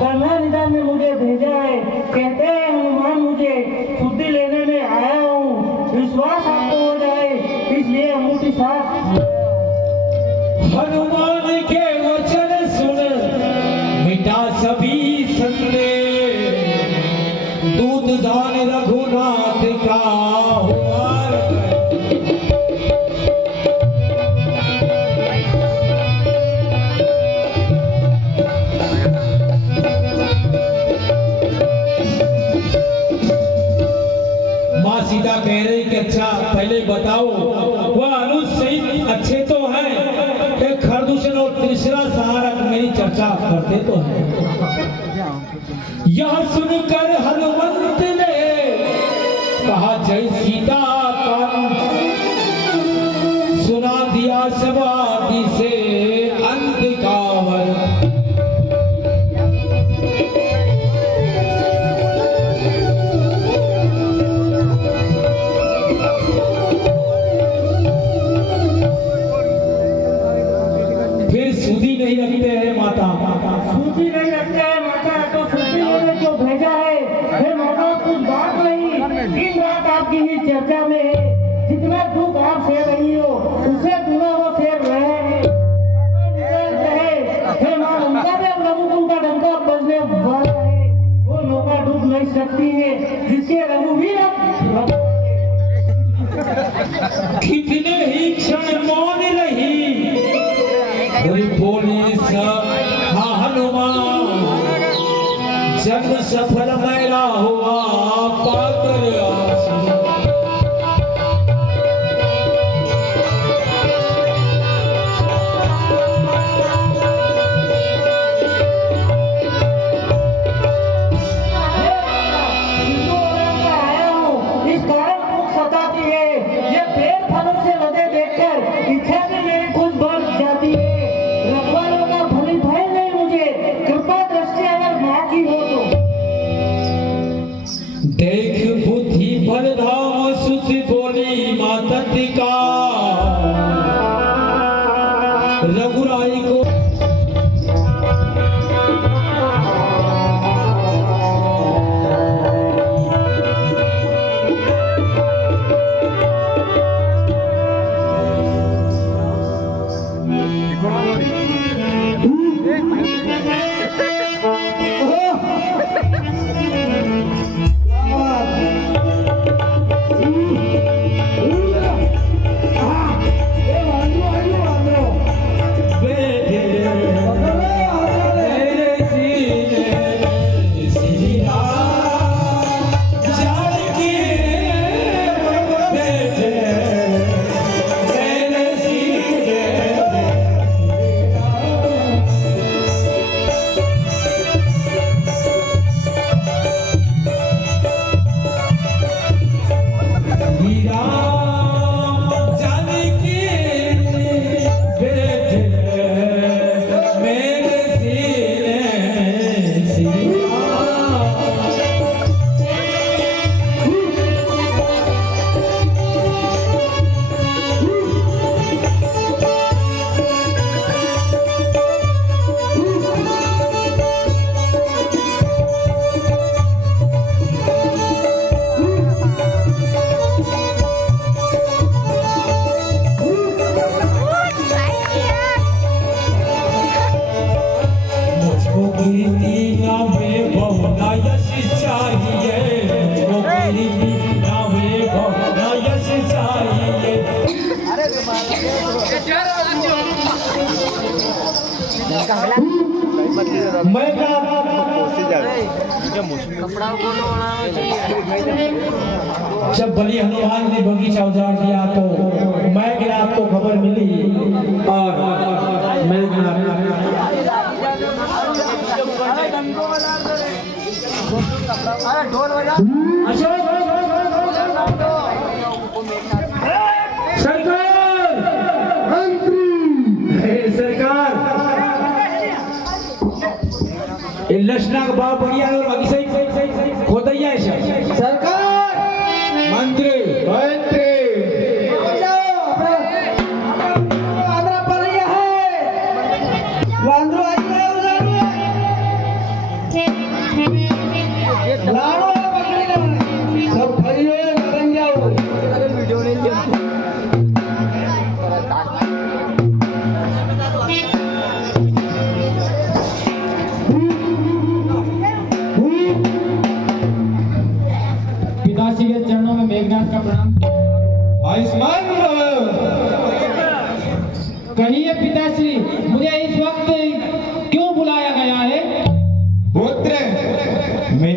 कर्मा निदान ने मुझे भेजा है। कहते हैं हनुमान मुझे शुद्धि लेने में आया हूँ, विश्वास आपको हो जाए इसलिए अंगूठी साथ। हनुमान के वचन सुन मिटा सभी संदेह, दूत दान रघुनाथ का हुआर माँ सीता कह रही कि अच्छा पहले बताओ वह अनुज सहित अच्छे तो हैं, खरदूषण और तीसरा सहारक मेरी चर्चा करते तो हैं। यह सुनकर हनुमंत ने कहा जय सीता कान, सुना दिया सवादी से अंधकार। नहीं रखते हैं माता, सूची नहीं रखते हैं माता, तो सूची ने जो भेजा है फिर माता कुछ बात नहीं। दिन रात आपकी ही चर्चा में है, जितना दुख आप सह रही हो उससे गुना वो सह रहे हैं। फिर माँ उनका भी अब रघुकुल का डंका बजने वाला है, वो नौका डूब नहीं सकती है जिसके रघुवीर कितने ही क्षण मौन रही, बोली हाँ हनुमान जन्म सफल मेरा हुआ पाकर इस कारण भूख सताती है, ये पेड़ फलों से लदे देखकर इच्छा भी मेरी कुछ बढ़ जाती है। रखवालों का भली भय नहीं मुझे, कृपा दृष्टि अगर माँ की हो तो। देख बुद्धि बलधाम सुत बोली मातृका, रघुराई को जब बलि हनुमान ने बगीचा उजाड़ दिया तो मैं गिरा तो खबर मिली और मैं सरकार लक्षणा का भाव बढ़िया और बाकी खोदैया है सरकार मंत्री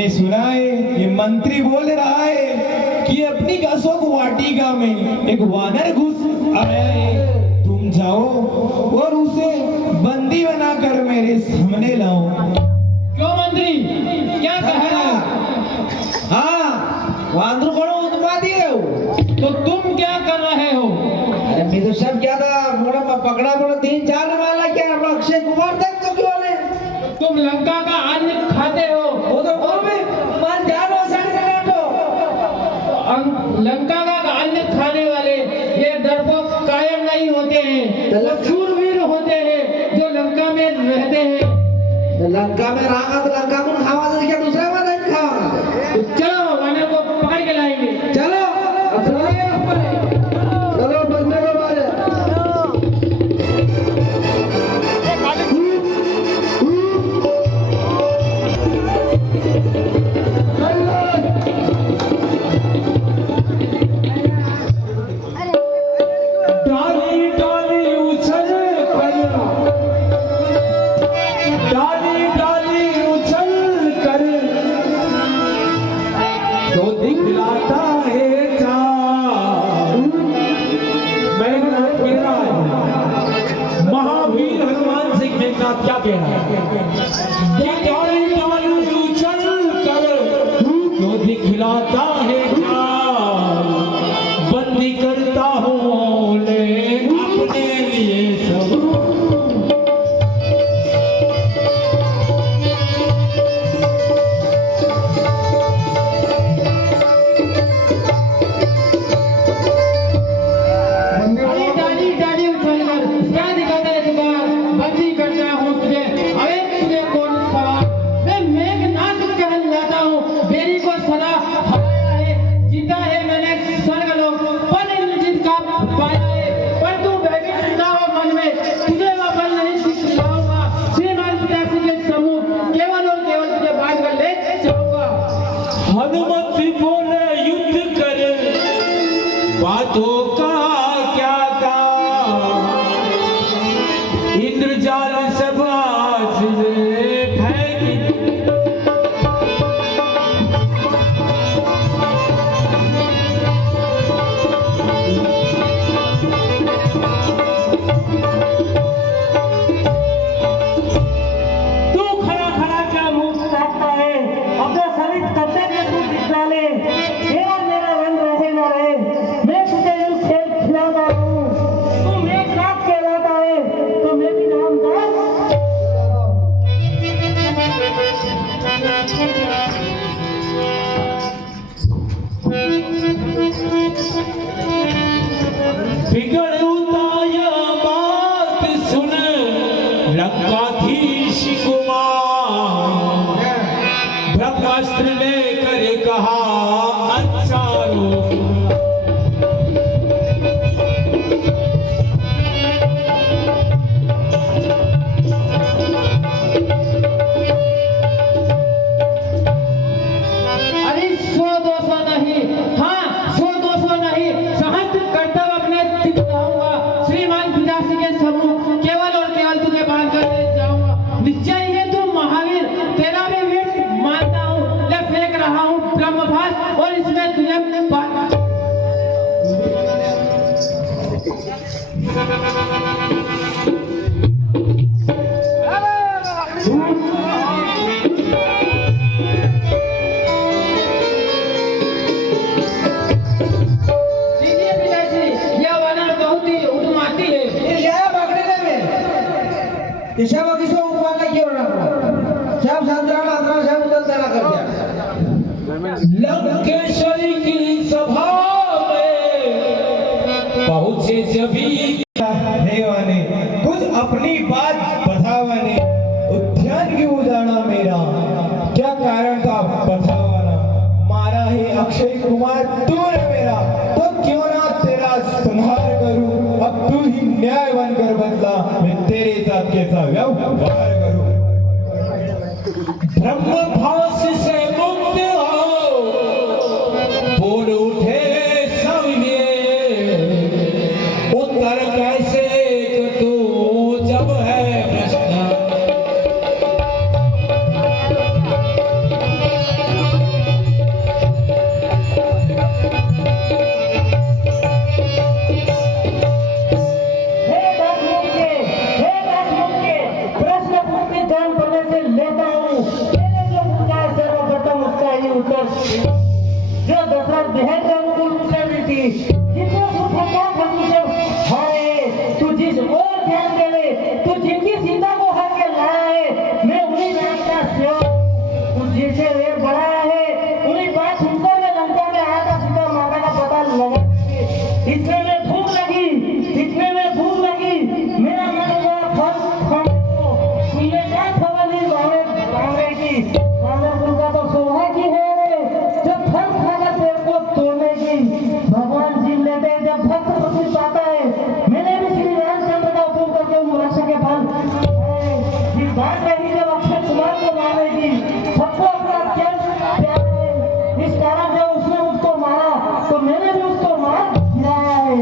मैंने सुना है ये मंत्री बोल रहा है कि अपनी अशोक वाटिका में एक वानर घुस आया है। तुम जाओ और उसे बंदी बनाकर मेरे सामने लाओ। क्यों मंत्री, क्या कह रहा है? हाँ, वांद्रू बड़ो उत्पाती है वो। तो तुम क्या कर रहे हो? अरे मैं तो सब क्या था, मोड़ा पकड़ा मोड़ा 3-4 वाला क्या अक्षय कुमार तक तो क्यों ने? तुम लंका का अन्न खाते हो। वो तो बोल में मान ध्यान हो सड़ से बैठो। लंका का अन्न खाने वाले ये डरपोक कायम नहीं होते हैं, वो शूरवीर होते हैं जो लंका में रहते हैं। तो लंका में रहा तो लंका को खावा तो क्या दूसरा वाला नहीं खावा? तो चलो वानर को पकड़ के लाएंगे। चलो अब चलो बंदे को मारे। डाली डाली उछल कर, डाली डाली उछल कर तो दिखलाता है चाँद। मेघनाथ कह रहा है, महावीर हनुमान सिंह मेघनाथ क्या कह रहा है कि डाली डाली उछल कर तो दिखलाता है चाँद। बंदी करता हूँ ले अपने लिए सब। अरे डाली डाली उछलकर क्या दिखाता है तुम्हारा? बंदी करता हूँ तुझे, अरे तुझे कौन सवाल? मैं मेघनाथ कहलाता हूँ, मेरी को सदा हराया है, जीता है मैंने स्वर्ग लोक, पर इंद्रजीत का पाया है। पर तू भयभीत ना हो मन में, तुझे वह बल नहीं सिखाऊंगा। श्रीमान पिताजी के समूह केवल और केवल तुझे बांध कर ले जाऊंगा। हनुमत बोले युद्ध कर, बातों का क्या काम। इंद्रजाल सब आज फेंकी। तू खड़ा खड़ा क्या मुंह ताकता है? अपने सभी कर्तव्य तू दिखला ले। मेरा रंग रहे न रहे, मैं तुझे यूं खेल खिलाता हूँ। तू मेघनाथ कहलाता है तो मैं भी नाम दास। बिगड़ता या बात सुन लंकाधीश कुमार। ब्रह्मास्त्र लेकर कहा अच्छा रोक। अरे 100-200 नहीं, हाँ 100-200 नहीं, सहस्त्र कर्तव्य अपने दिखाऊंगा। श्रीमान पिताजी के समूह केवल और केवल तुझे बांध कर ले जाऊंगा। निश्चय ये तू महावीर, तेरा भी वीर मानता हूँ। ले फेंक रहा हूँ ब्रह्मभास और इसमें तुझे बांध। लीजिए पिताजी, यह वानर बहुत ही उत्माती है। ये क्या पकड़ने में? ये सब किसको उठवाना क्यों ना? सब संतरा मात्रा सब उधर तेरा कर दिया। लंकेश्वरी की सभा में पहुंचे जभी हे वाने कुछ अपनी बात बतावाने। उद्यान क्यों उजाड़ा मेरा? क्या कारण था बतावाना? मारा है अक्षय कुमार तू ने मेरा, तो क्यों ना तेरा संहार करूं। अब तू ही न्याय बनकर बदला, मैं तेरे साथ कैसा व्यवहार करूं। ब्रह्मभास से मुक्त हो बोल उठे सब ये। उत्तर कैसे तू जब है प्रश्न। से लेता हूँ। मैंने जो पूछा है सर्वप्रथम उसका ही उत्तर जो दशरथ बहन के अनुकूल उत्तर दी थी। जिनको सुखों खंडूषण है, तू जिस और ध्यान दे ले, तू जिनकी सीता को हर के लाया है, मैं उन्हीं नाम का सेवक हूँ। तू जिसे वे बढ़ाया है, उन्हीं बात सुनकर मैं लंका में आया था सीता माता का पता लगा। इतने में भूख लगी, इतने में भूख लगी, मेरा मन हुआ फल खाने को। सुनने का खबर नहीं भावे भावे की, भावनापुर का तो सौभाग्य है जब फल खाकर पेड़ को तोड़ने की। भगवान जी लेते जब भक्त खुशी पाता है। मैंने भी श्री रामचंद्र का उपयोग करके मोक्ष के फल खाए। इस बात रही जब अक्षय कुमार को मारेगी, सबको अपना क्या प्यार है। इस कारण जब उसने उसको मारा तो मैंने भी उसको मार दिया है।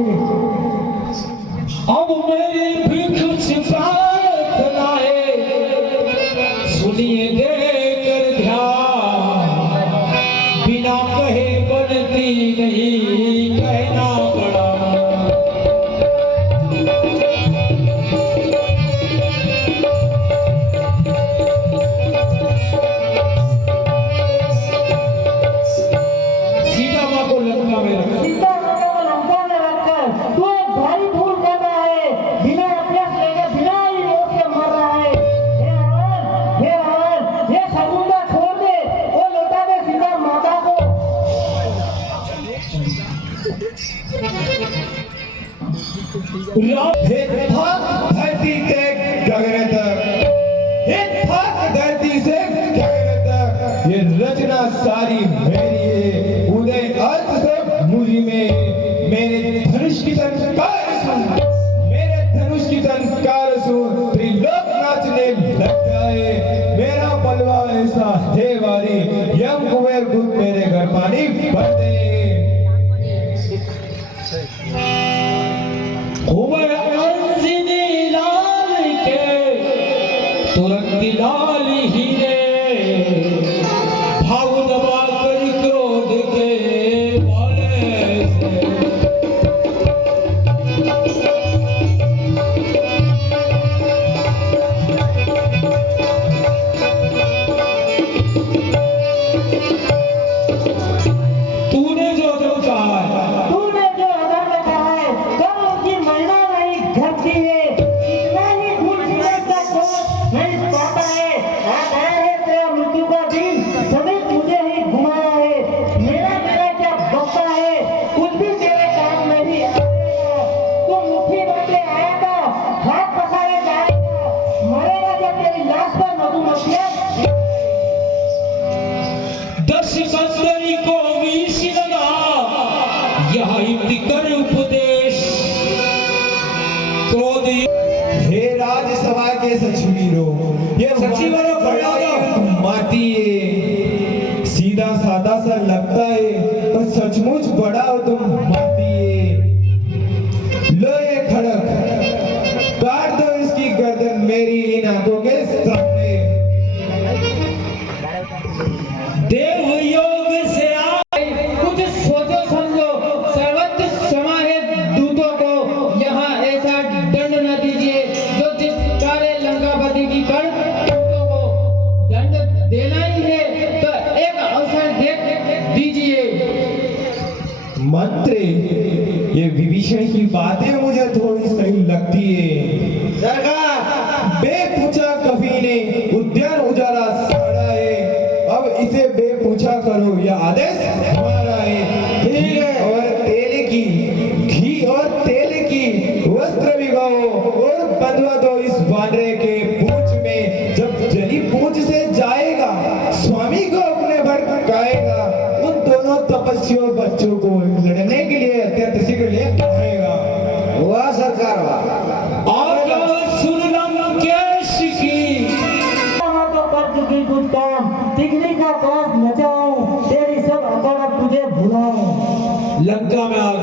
अब मेरी भी कुछ प्रार्थना है, सुनिए देकर ध्यान, बिना कहे बनती नहीं कहना बड़ा। सीता माँ को लंका में रखा। सीता माता को लंका में रखकर तू एक भारी भूल कर रहा है। बिना अभ्यास लेके बिना ही मौत से मर रहा है। हे रावण, ये शकुंतला छोड़ दे और लौटा दे सीता माता को। हे भाग धरती से गगन तक, हे भाग धरती से गगन तक, ये रचना सारी मेरी है। उदय अर्थ से मुझी में मेरे धनुष की टंकार सुन, मेरे धनुष की टंकार सुन, त्रिलोक नाचने लगता है। मेरा बलवा ऐसा है वारी, यम कुबेर खुद मेरे घर पानी भर दे। उमर अंजनी लाल के तुरंत लाल हीरे, भाव दबा कर क्रोध के बाले से। तूने जो जो कहा है, तूने जो अगर में कहा है कल उसकी महिमा नहीं घटती है। इतना ही भूल का सोच नहीं पाता है। आज आया है तेरा मृत्यु का दिन, सदैव मुझे ही घुमाया है। मेरा मेरा क्या बकता है, कुछ भी तेरे काम में नहीं आएगा। तू मुट्ठी भर के आया था, हाथ पसारे जाएगा, मरेगा जब तेरी लाश पर मधुमक्खियां। दस कंदरी को विष लगा, यह कर उपदेश क्रोधी। हे राज्यसभा के सचिवीरो, ये सचिवरों खड़ा हो। माती है, सीधा साधा सा लगता है पर सचमुच बड़ा हो तुम माती है। लो ये खड़क, काट दो इसकी गर्दन मेरी इन आंखों के सामने। देव योग से कुछ सोचो समझो, सर्वत्र क्षमा है दूतों को। यहाँ ऐसा दंड न दीजिए जो धिक्कारे लंकापति की कर दूतों को। दंड देना ही है तो एक अवसर दे दीजिए। मंत्री, ये विभीषण की बातें मुझे थोड़ी सही लगती है। सरकार, बेपूछा कफी ने उद्यान उजाला साड़ा है, अब इसे बेपूछा करो, यह आदेश हमारा है। ठीक है। और घी और तेल की वस्त्र भिगाओ और बंधवा दो इस वानरे के पूंछ में। जब जली पूंछ से जाएगा, स्वामी को अपने भड़काएगा। उन दोनों तपस्वियों बच्चों को लड़ने के लिए अत्यंत शीघ्र ले आएगा। वाह सरकार वाह। और सुन लंकेश की तो कर चुकी कुछ काम, तिगड़ी का काज नचाऊं, तेरी सब अकड़ अब तुझे भुलाऊं। लंका में आग